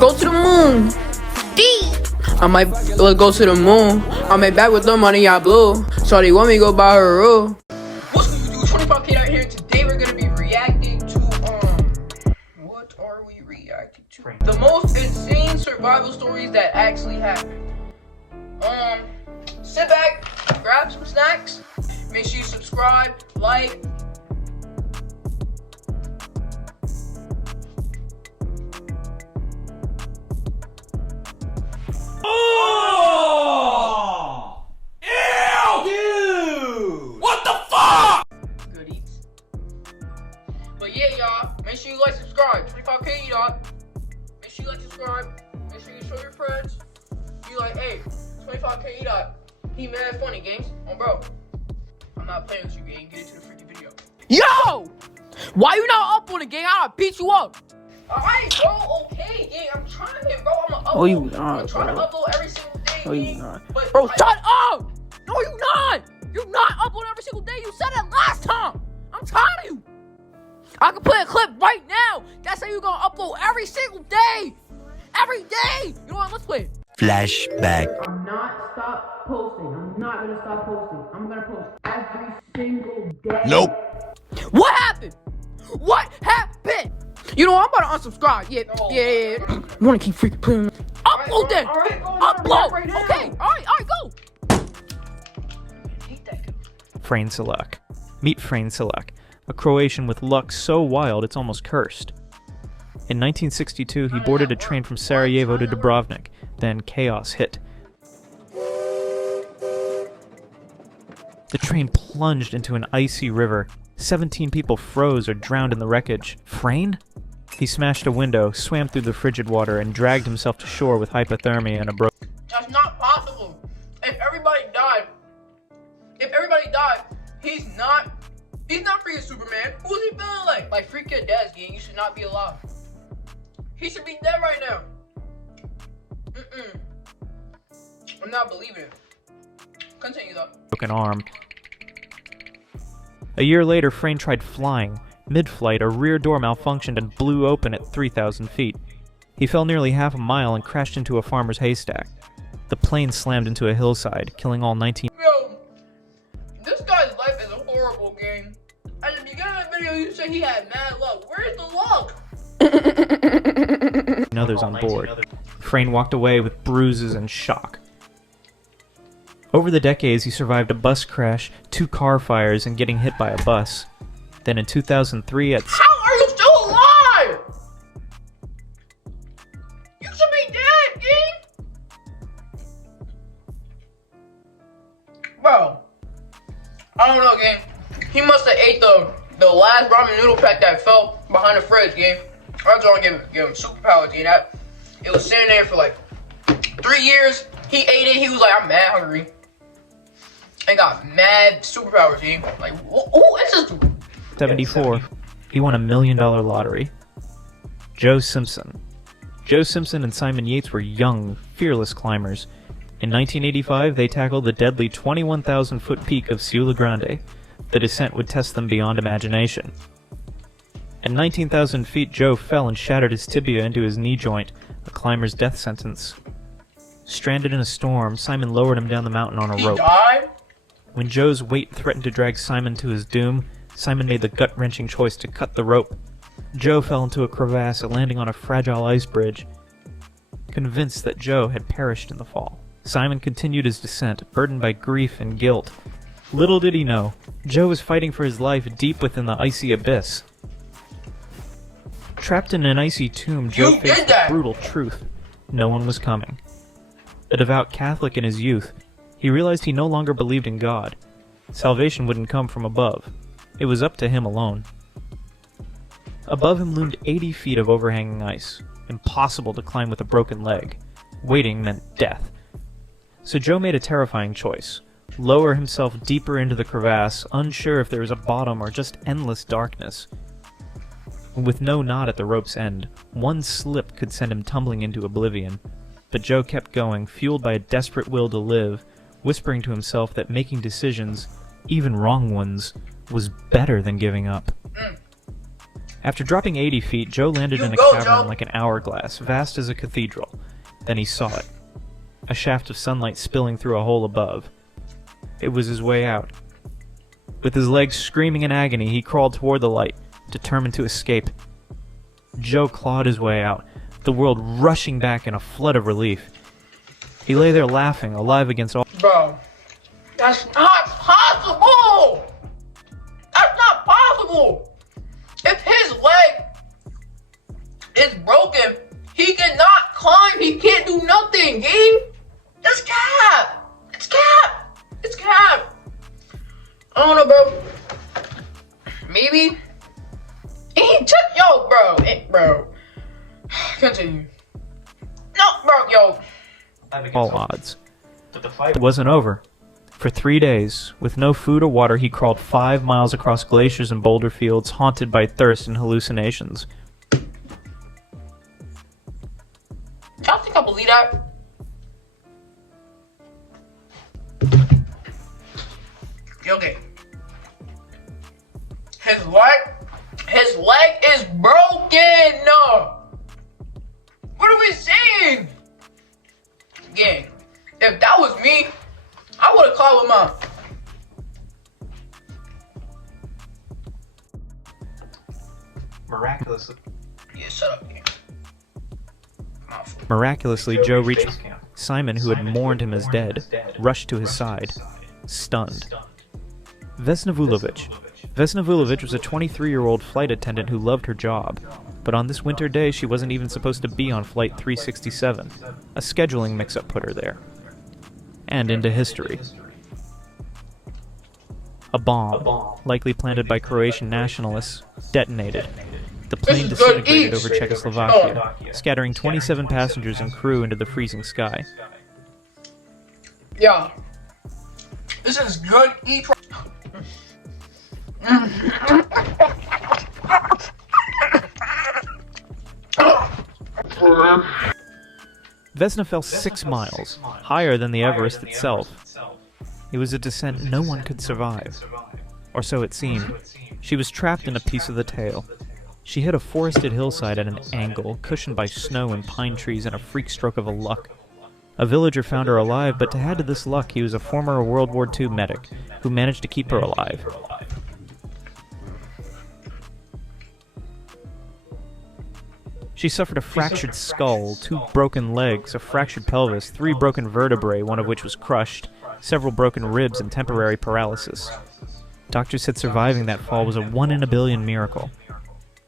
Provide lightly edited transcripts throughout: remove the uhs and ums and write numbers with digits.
Go to the moon. I might go to the moon. I might back with the money I blew. Shorty want me to go buy her a room. What's going to do? 25K out here. Today we're gonna be reacting to what are we reacting to? The most insane survival stories that actually happened. Sit back, grab some snacks. Make sure you subscribe, like. Oh! Ew! Dude! What the fuck? Good eats. But yeah, y'all, make sure you like, subscribe. 25K, y'all. Make sure you like, subscribe. Make sure you show your friends. Be like, hey, 25K, y'all. He mad funny, games. Bro. I'm not playing with you, gang. Get into the freaking video. Yo! Why you not up on the gang? I'll beat you up. Alright, bro. Okay, gang. I'm trying to, bro. I'm gonna upload. Oh, you not, I'm trying bro. to upload every single day. Oh, you not. But Bro, shut up! No, you not. You're not uploading every single day. You said it last time. I'm tired of you. I can play a clip right now. That's how you gonna upload every single day. Every day. You know what? Let's play it. Flashback. I'm not stop posting. I'm not gonna stop posting. I'm gonna post every single day. Nope. What happened? What happened? You know, I'm about to unsubscribe. Yeah. You wanna keep freaking playing? Upload then. Upload. Okay. All right, go. Frane Selak. Meet Frane Selak, a Croatian with luck so wild it's almost cursed. In 1962, he boarded a train from Sarajevo to Dubrovnik. Then chaos hit. The train plunged into an icy river. 17 people froze or drowned in the wreckage. Frane? He smashed a window, swam through the frigid water, and dragged himself to shore with hypothermia and a broken... That's not possible. If everybody died, he's not freaking Superman. Who's he feeling like? Like freaking Dez, gang. You should not be alive. He should be dead right now. I'm not believing it. Continue though. broken arm. A year later, Frane tried flying. Mid-flight, a rear door malfunctioned and blew open at 3,000 feet. He fell nearly half a mile and crashed into a farmer's haystack. The plane slammed into a hillside, killing all 19... Yo, this guy's life is a horrible game. At the beginning of the video, you said he had mad luck. Where's the luck? others on board. Frane walked away with bruises and shock. Over the decades, he survived a bus crash, 2 car fires, and getting hit by a bus. Then in 2003 at... How are you still alive? You should be dead, gang! Bro, I don't know, gang. He must have ate the last ramen noodle pack that fell behind the fridge, gang. I'm trying to give him superpowers, gang. It was sitting there for like 3 years. He ate it. He was like, I'm mad hungry. And got mad superpowers, gang. Like, who is this dude? 74, he won $1 million lottery. Joe Simpson. Joe Simpson and Simon Yates were young, fearless climbers. In 1985, they tackled the deadly 21,000-foot peak of Ciula Grande. The descent would test them beyond imagination. At 19,000 feet, Joe fell and shattered his tibia into his knee joint, a climber's death sentence. Stranded in a storm, Simon lowered him down the mountain on a rope. He died? When Joe's weight threatened to drag Simon to his doom, Simon made the gut-wrenching choice to cut the rope. Joe fell into a crevasse, landing on a fragile ice bridge. Convinced that Joe had perished in the fall, Simon continued his descent, burdened by grief and guilt. Little did he know, Joe was fighting for his life deep within the icy abyss. Trapped in an icy tomb, Joe faced the brutal truth. No one was coming. A devout Catholic in his youth, he realized he no longer believed in God. Salvation wouldn't come from above. It was up to him alone. Above him loomed 80 feet of overhanging ice. Impossible to climb with a broken leg. Waiting meant death. So Joe made a terrifying choice. Lower himself deeper into the crevasse, unsure if there was a bottom or just endless darkness. With no knot at the rope's end, one slip could send him tumbling into oblivion. But Joe kept going, fueled by a desperate will to live, whispering to himself that making decisions, even wrong ones, was better than giving up. After dropping 80 feet, Joe landed in a cavern like an hourglass, vast as a cathedral. Then he saw it. A shaft of sunlight spilling through a hole above. It was his way out. With his legs screaming in agony, he crawled toward the light, determined to escape. Joe clawed his way out, the world rushing back in a flood of relief. He lay there laughing, alive against all— Bro, that's not possible! That's not possible! If his leg is broken, he cannot climb, he can't do nothing, Gabe! That's cap! It's cap! It's cap! I don't know, bro. Maybe. He took, yo, bro. Continue. No, bro, yo. all odds. But the fight wasn't over. For 3 days, with no food or water, he crawled 5 miles across glaciers and boulder fields, haunted by thirst and hallucinations. Y'all think I believe that? Okay. His leg is broken! What are we saying? Gang, if that was me, I would have called him out. Miraculously. Yeah, shut up, gang. Miraculously, Joe reached Simon, who had mourned him as dead, rushed to his side, stunned. Vesna Vulovic. Vesna Vulovic was a 23-year-old flight attendant who loved her job, but on this winter day she wasn't even supposed to be on Flight 367. A scheduling mix-up put her there. And into history. A bomb, likely planted by Croatian nationalists, detonated. The plane disintegrated over Czechoslovakia, scattering 27 passengers and crew into the freezing sky. Yeah. This is good eat. Vesna fell 6 miles, higher than the Everest itself. It was a descent no one could survive. Or so it seemed. She was trapped in a piece of the tail. She hit a forested hillside at an angle, cushioned by snow and pine trees and a freak stroke of a luck. A villager found her alive, but to add to this luck, he was a former World War II medic who managed to keep her alive. She suffered a fractured skull, 2 broken legs, a fractured pelvis, 3 broken vertebrae, one of which was crushed, several broken ribs, and temporary paralysis. Doctors said surviving that fall was a 1 in a billion miracle.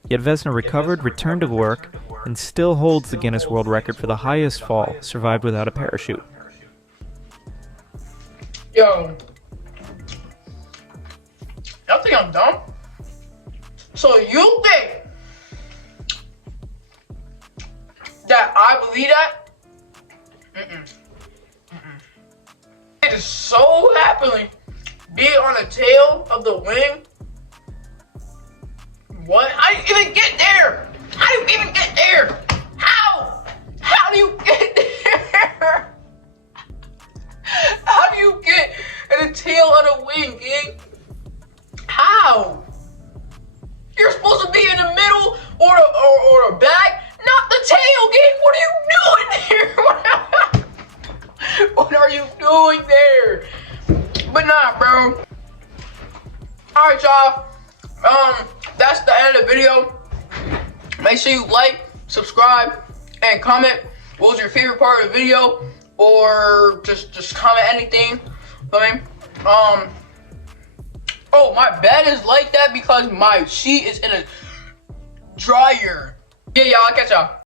Yet Vesna recovered, returned to work, and still holds the Guinness World Record for the highest fall survived without a parachute. Yo. Y'all think I'm dumb? So you think that I believe that? It is so happily be on the tail of the wing. What? How do you even get there? How do you even get there? How? How do you get there? How do you get in the tail of the wing, gang? How? You're supposed to be in the middle or the back, not the tail, gang. What are you doing there? What are you doing there? But nah, bro. Alright, y'all. That's the end of the video. Make sure you like, subscribe, and comment what was your favorite part of the video, or just comment anything. I mean, oh, my bed is like that because my sheet is in a dryer. Yeah, y'all, I'll catch y'all.